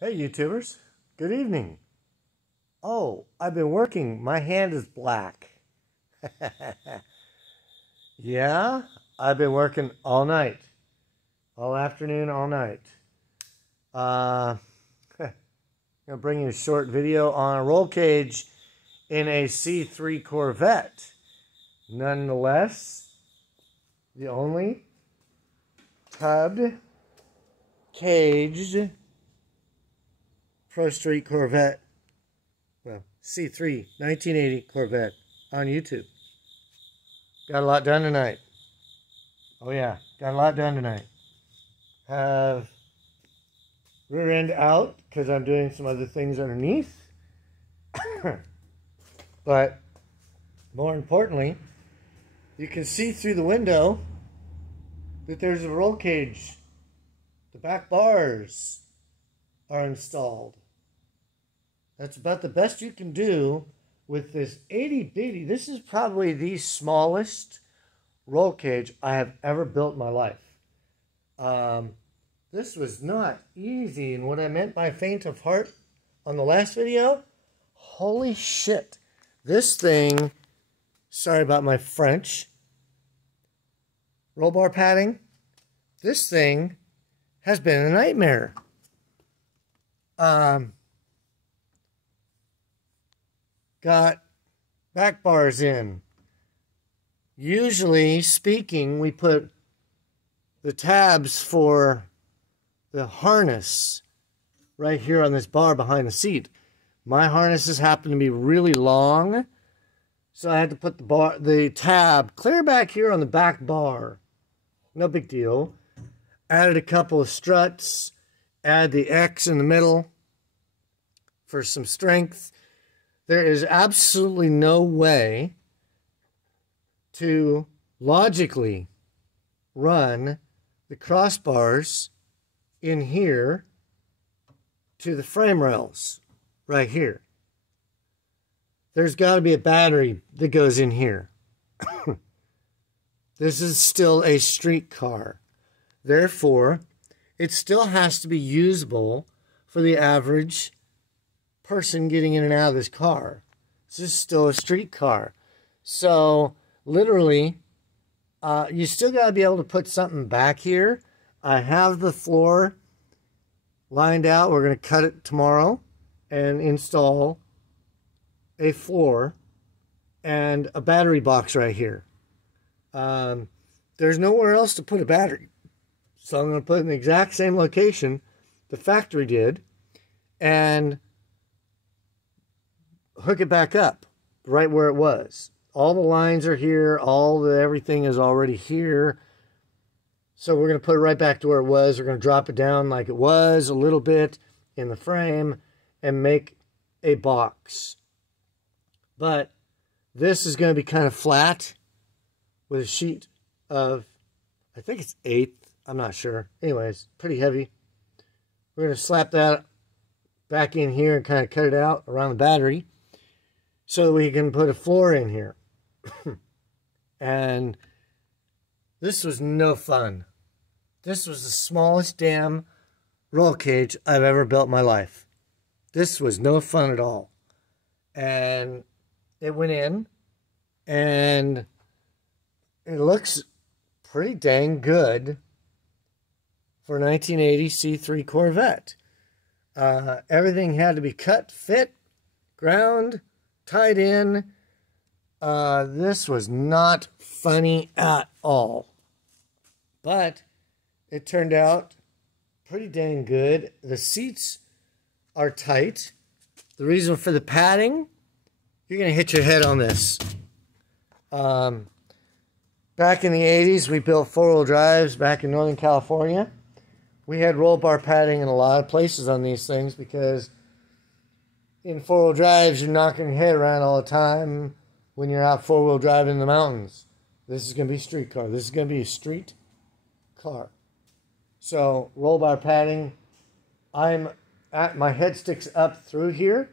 Hey YouTubers, good evening. Oh, I've been working. My hand is black. Yeah, I've been working all night. All afternoon, all night. I'm going to bring you a short video on a roll cage in a C3 Corvette. Nonetheless, the only tubbed, caged Pro Street Corvette, well, C3 1980 Corvette on YouTube. Got a lot done tonight. Oh yeah, got a lot done tonight. Have rear end out because I'm doing some other things underneath. But more importantly, you can see through the window that there's a roll cage. The back bars are installed. That's about the best you can do with this itty bitty. This is probably the smallest roll cage I have ever built in my life. This was not easy, and what I meant by faint of heart on the last video, holy shit. This thing, sorry about my French, roll bar padding, this thing has been a nightmare. Got back bars in. Usually speaking, we put the tabs for the harness right here on this bar behind the seat. My harnesses happen to be really long, so I had to put the tab clear back here on the back bar. No big deal. Added a couple of struts, add the X in the middle for some strength. There is absolutely no way to logically run the crossbars in here to the frame rails right here. There's got to be a battery that goes in here. This is still a street car. Therefore, it still has to be usable for the average person getting in and out of this car. This is still a street car. So, literally, you still got to be able to put something back here. I have the floor lined out. We're going to cut it tomorrow and install a floor and a battery box right here. There's nowhere else to put a battery. So I'm going to put it in the exact same location the factory did and hook it back up right where it was. All the lines are here. Everything is already here. So we're going to put it right back to where it was. We're going to drop it down like it was a little bit in the frame and make a box. But this is going to be kind of flat with a sheet of, I think it's 1/8. I'm not sure. Anyways, pretty heavy. We're going to slap that back in here and kind of cut it out around the battery so that we can put a floor in here. And this was no fun. This was the smallest damn roll cage I've ever built in my life. This was no fun at all. And it went in, and it looks pretty dang good for a 1980 C3 Corvette. Everything had to be cut, fit, ground, tied in. This was not funny at all. But it turned out pretty dang good. The seats are tight. The reason for the padding, you're going to hit your head on this. Back in the 80s, we built four-wheel drives back in Northern California. We had roll bar padding in a lot of places on these things because in four-wheel drives, you're knocking your head around all the time when you're out four-wheel driving in the mountains. This is going to be a street car. This is going to be a street car. So, roll bar padding. My head sticks up through here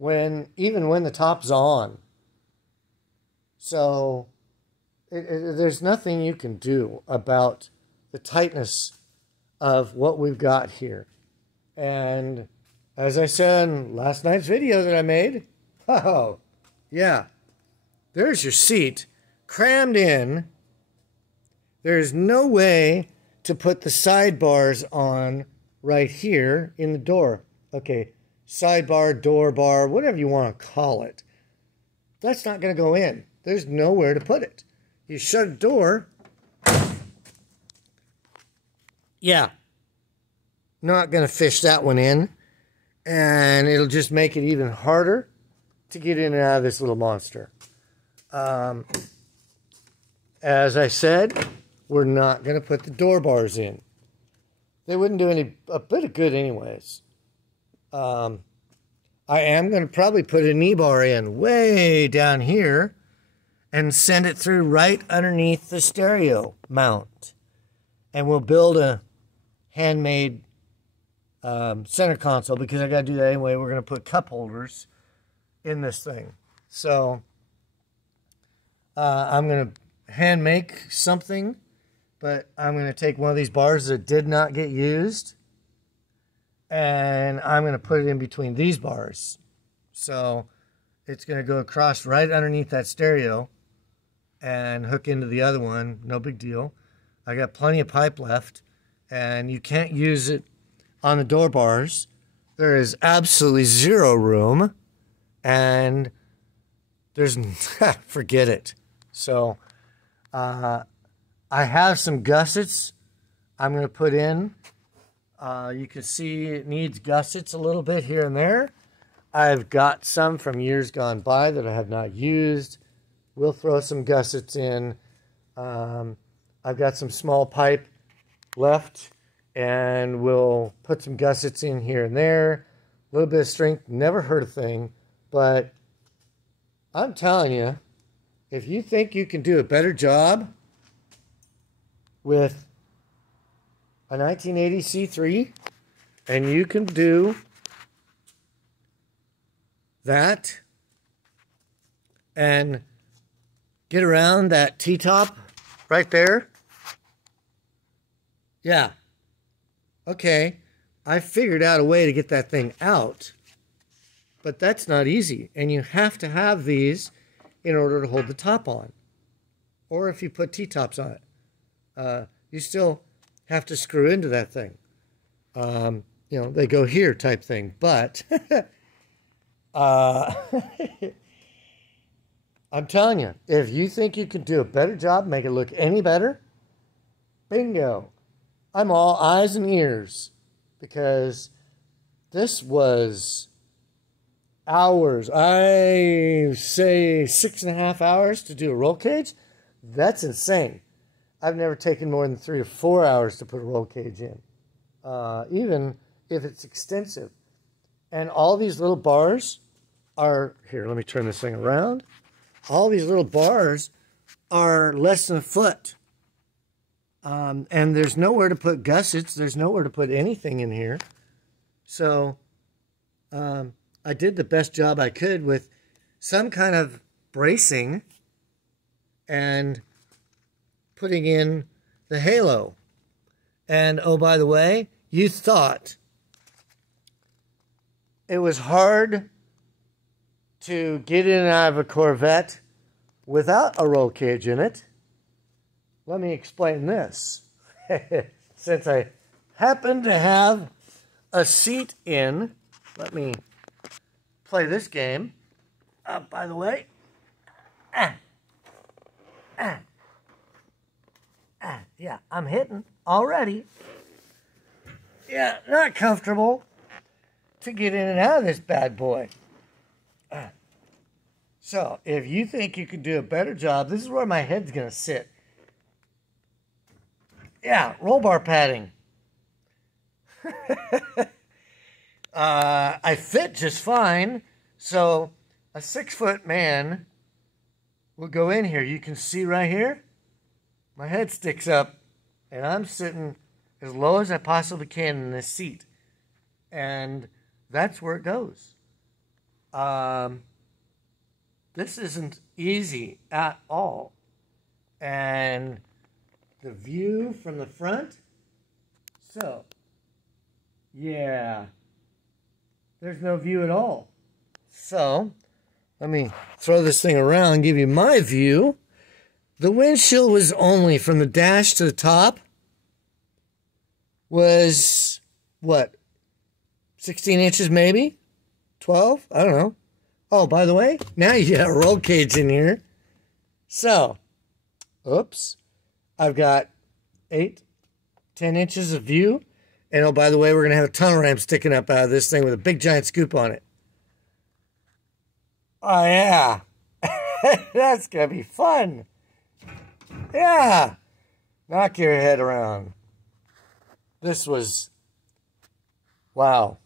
even when the top's on. So, there's nothing you can do about the tightness of what we've got here. And as I said in last night's video that I made, oh, yeah, there's your seat crammed in. There's no way to put the sidebars on right here in the door. Okay, sidebar, door bar, whatever you want to call it. That's not going to go in. There's nowhere to put it. You shut a door. Yeah. Not going to fish that one in. And it'll just make it even harder to get in and out of this little monster. As I said, we're not going to put the door bars in. They wouldn't do a bit of good anyways. I am going to probably put a knee bar in way down here and send it through right underneath the stereo mount. And we'll build a handmade center console, because I got to do that anyway. We're going to put cup holders in this thing. So I'm going to hand make something, but I'm going to take one of these bars that did not get used, and I'm going to put it in between these bars. So it's going to go across right underneath that stereo and hook into the other one. No big deal. I got plenty of pipe left, and you can't use it on the door bars. There is absolutely zero room, and there's forget it. So I have some gussets I'm going to put in. You can see it needs gussets a little bit here and there. I've got some from years gone by that I have not used. We'll throw some gussets in. I've got some small pipe left, and we'll put some gussets in here and there. A little bit of strength, never hurt a thing. But I'm telling you, if you think you can do a better job with a 1980 C3, and you can do that and get around that T-top right there, yeah, okay, I figured out a way to get that thing out, but that's not easy, and you have to have these in order to hold the top on, or if you put T-tops on it, you still have to screw into that thing. You know, they go here type thing, but I'm telling you, if you think you can do a better job, make it look any better, bingo. I'm all eyes and ears, because this was hours. I say 6.5 hours to do a roll cage. That's insane. I've never taken more than 3 or 4 hours to put a roll cage in, even if it's extensive. And all these little bars are, here, let me turn this thing around. All these little bars are less than a foot. And there's nowhere to put gussets. There's nowhere to put anything in here. So I did the best job I could with some kind of bracing and putting in the halo. And oh, by the way, you thought it was hard to get in and out of a Corvette without a roll cage in it. Let me explain this. Since I happen to have a seat in, let me play this game. By the way, yeah, I'm hitting already. Yeah, not comfortable to get in and out of this bad boy. So, if you think you can do a better job, this is where my head's going to sit. Yeah, roll bar padding. I fit just fine. So, a 6-foot man will go in here. You can see right here, my head sticks up, and I'm sitting as low as I possibly can in this seat. And that's where it goes. This isn't easy at all. And the view from the front, so Yeah. There's no view at all. So, let me throw this thing around and give you my view. The windshield was only from the dash to the top was, what, 16 inches maybe? 12? I don't know. Oh, by the way, now you got a roll cage in here. So, oops. I've got 8, 10 inches of view. And oh, by the way, we're going to have a tunnel ramp sticking up out of this thing with a big giant scoop on it. Oh, yeah. That's going to be fun. Yeah. Knock your head around. This was, wow,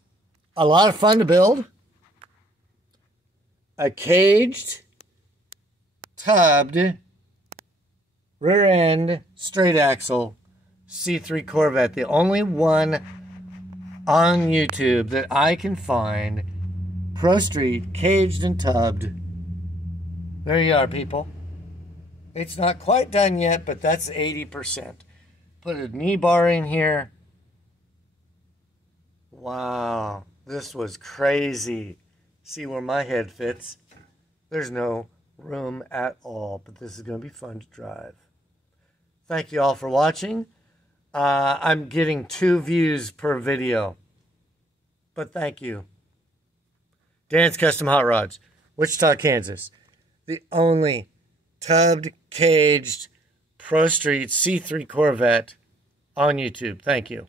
a lot of fun to build. A caged, tubbed, rear end, straight axle C3 Corvette. The only one on YouTube that I can find. Pro Street, caged and tubbed. There you are, people. It's not quite done yet, but that's 80%. Put a knee bar in here. Wow, this was crazy. See where my head fits. There's no room at all, but this is going to be fun to drive. Thank you all for watching. I'm getting 2 views per video, but thank you. Dan's Custom Hot Rods, Wichita, Kansas. The only tubbed, caged, Pro Street C3 Corvette on YouTube. Thank you.